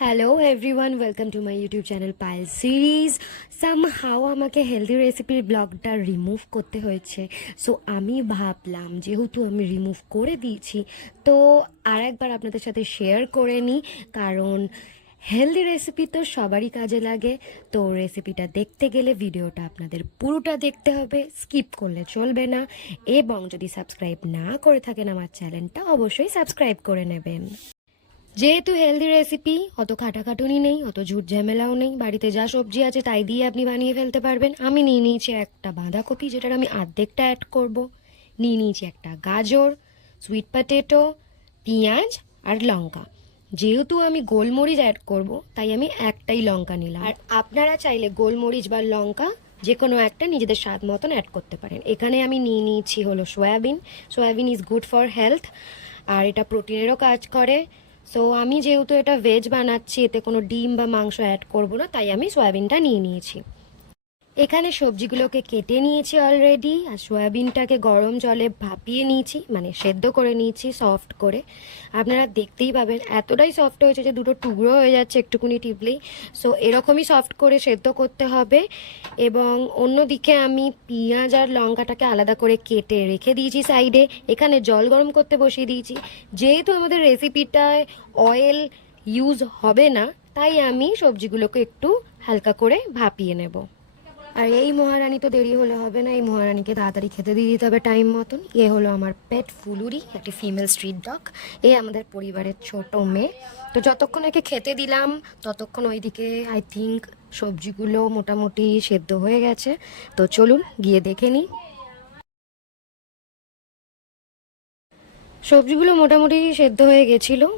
Hello everyone, welcome to my YouTube channel Payel series. Somehow আমাকে healthy রেসিপির ব্লগটা remove করতে হয়েছে। সো আমি ভাবলাম যেহেতু আমি রিমুভ করে দিয়েছি তো আর একবার আপনাদের সাথে শেয়ার করে নিই, কারণ হেলদি রেসিপি তো সবারই কাজে লাগে। তো রেসিপিটা দেখতে গেলে ভিডিওটা আপনাদের পুরোটা দেখতে হবে, স্কিপ করলে চলবে না। এবং যদি সাবস্ক্রাইব না করে থাকেন আমার চ্যানেলটা অবশ্যই সাবস্ক্রাইব করে নেবেন। যেহেতু হেলদি রেসিপি, অত খাটাখাটুনি নেই, অত ঝুট ঝামেলাও নেই, বাড়িতে যা সবজি আছে তাই দিয়ে আপনি বানিয়ে ফেলতে পারবেন। আমি নিয়ে নিয়েছি একটা বাঁধাকপি, যেটার আমি অর্ধেকটা অ্যাড করব। নিয়ে নিয়েছি একটা গাজর, সুইট পটেটো, পেঁয়াজ আর লঙ্কা। যেহেতু আমি গোলমরিচ অ্যাড করব তাই আমি একটাই লঙ্কা নিলাম। আর আপনারা চাইলে গোলমরিচ বা লঙ্কা যে কোনো একটা নিজেদের স্বাদ মতন অ্যাড করতে পারেন। এখানে আমি নিয়ে নিয়েছি হলো soybean. Soybean is good for health, আর এটা প্রোটিনেরও কাজ করে। সো আমি যেহেতু এটা ভেজ বানাচ্ছি, এতে কোনো ডিম বা মাংস অ্যাড করব না, তাই আমি সয়াবিনটা নিয়ে নিয়েছি। এখানে সবজিগুলোকে কেটে নিয়েছি অলরেডি, আর সয়াবিনটাকে গরম জলে ভাপিয়ে নিয়েছি, মানে সেদ্ধ করে নিয়েছি সফট করে। আপনারা দেখতেই পাবেন এতটাই সফট হয়েছে যে দুটো টুকরো হয়ে যাচ্ছে একটুকুনি টিপলেই। সো এরকমই সফট করে সেদ্ধ করতে হবে। এবং অন্যদিকে আমি পেঁয়াজ আর লঙ্কাটাকে আলাদা করে কেটে রেখে দিয়েছি সাইডে। এখানে জল গরম করতে বসিয়ে দিয়েছি। যেহেতু আমাদের রেসিপিটায় অয়েল ইউজ হবে না, তাই আমি সবজিগুলোকে একটু হালকা করে ভাপিয়ে নেব। আর এই মহারানী তো দেরি হলে হবে না, এই মহারানীকে তাড়াতাড়ি খেতে দিয়ে দিতে হবে টাইম মতন। এ হলো আমার পেট ফুলুরি, একটি ফিমেল স্ট্রিট ডগ। এ আমাদের পরিবারের ছোট মেয়ে। তো যতক্ষণ একে খেতে দিলাম ততক্ষণ ওইদিকে আই থিঙ্ক সবজিগুলো মোটামুটি সেদ্ধ হয়ে গেছে। তো চলুন গিয়ে দেখে নিই। সবজিগুলো মোটামুটি সেদ্ধ হয়ে গেছিলো।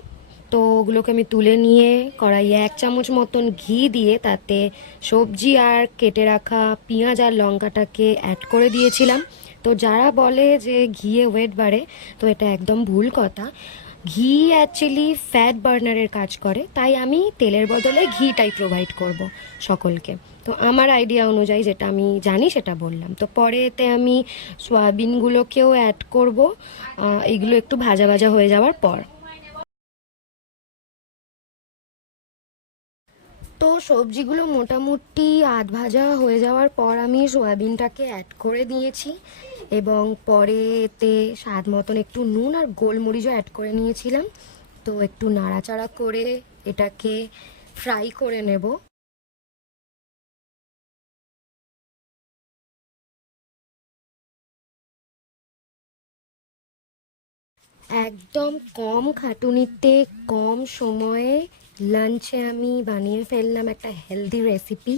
তো ওগুলোকে আমি তুলে নিয়ে কড়াইয়ে 1 চামচ মতন ঘি দিয়ে তাতে সবজি আর কেটে রাখা পেঁয়াজ আর লঙ্কাটাকে অ্যাড করে দিয়েছিলাম। তো যারা বলে যে ঘিয়ে ওয়েট বাড়ে, তো এটা একদম ভুল কথা। ঘি অ্যাকচুয়ালি ফ্যাট বার্নারের কাজ করে, তাই আমি তেলের বদলে ঘিটাই প্রোভাইড করব সকলকে। তো আমার আইডিয়া অনুযায়ী যেটা আমি জানি সেটা বললাম। তো পরে এতে আমি সয়াবিনগুলোকেও অ্যাড করব, এগুলো একটু ভাজা ভাজা হয়ে যাওয়ার পর। তো সবজিগুলো মোটামুটি আধ ভাজা হয়ে যাওয়ার পর আমি সয়াবিনটাকে অ্যাড করে দিয়েছি। এবং পরে এতে স্বাদ মতন একটু নুন আর গোলমরিচও অ্যাড করে নিয়েছিলাম। তো একটু নাড়াচাড়া করে এটাকে ফ্রাই করে নেব। একদম কম খাটুনিতে কম সময়ে লাঞ্চে আমি বানিয়ে ফেললাম একটা হেলদি রেসিপি।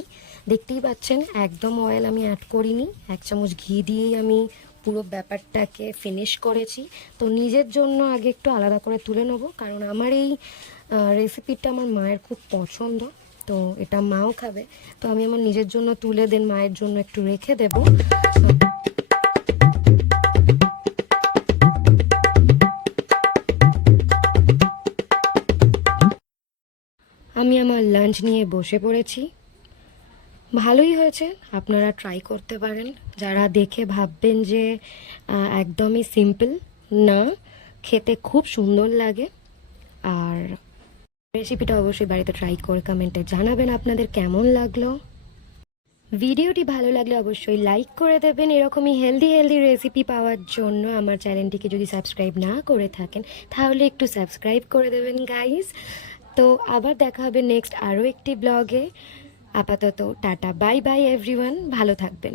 দেখতেই পাচ্ছেন একদম অয়েল আমি অ্যাড করিনি, 1 চামচ ঘি দিয়েই আমি পুরো ব্যাপারটাকে ফিনিশ করেছি। তো নিজের জন্য আগে একটু আলাদা করে তুলে নেবো, কারণ আমার এই রেসিপিটা আমার মায়ের খুব পছন্দ। তো এটা মাও খাবে। তো আমি আমার নিজের জন্য তুলে দেন মায়ের জন্য একটু রেখে দেবো। আমি আমার লাঞ্চ নিয়ে বসে পড়েছি। ভালোই হয়েছে, আপনারা ট্রাই করতে পারেন। যারা দেখে ভাববেন যে একদমই সিম্পল, না, খেতে খুব সুন্দর লাগে। আর রেসিপিটা অবশ্যই বাড়িতে ট্রাই করে কমেন্টে জানাবেন আপনাদের কেমন লাগলো। ভিডিওটি ভালো লাগলে অবশ্যই লাইক করে দেবেন। এরকমই হেলদি হেলদি রেসিপি পাওয়ার জন্য আমার চ্যানেলটিকে যদি সাবস্ক্রাইব না করে থাকেন তাহলে একটু সাবস্ক্রাইব করে দেবেন গাইস। তো আবার দেখা হবে নেক্সট আরও একটি ব্লগে। আপাতত টাটা, বাই বাই এভরিওয়ান, ভালো থাকবেন।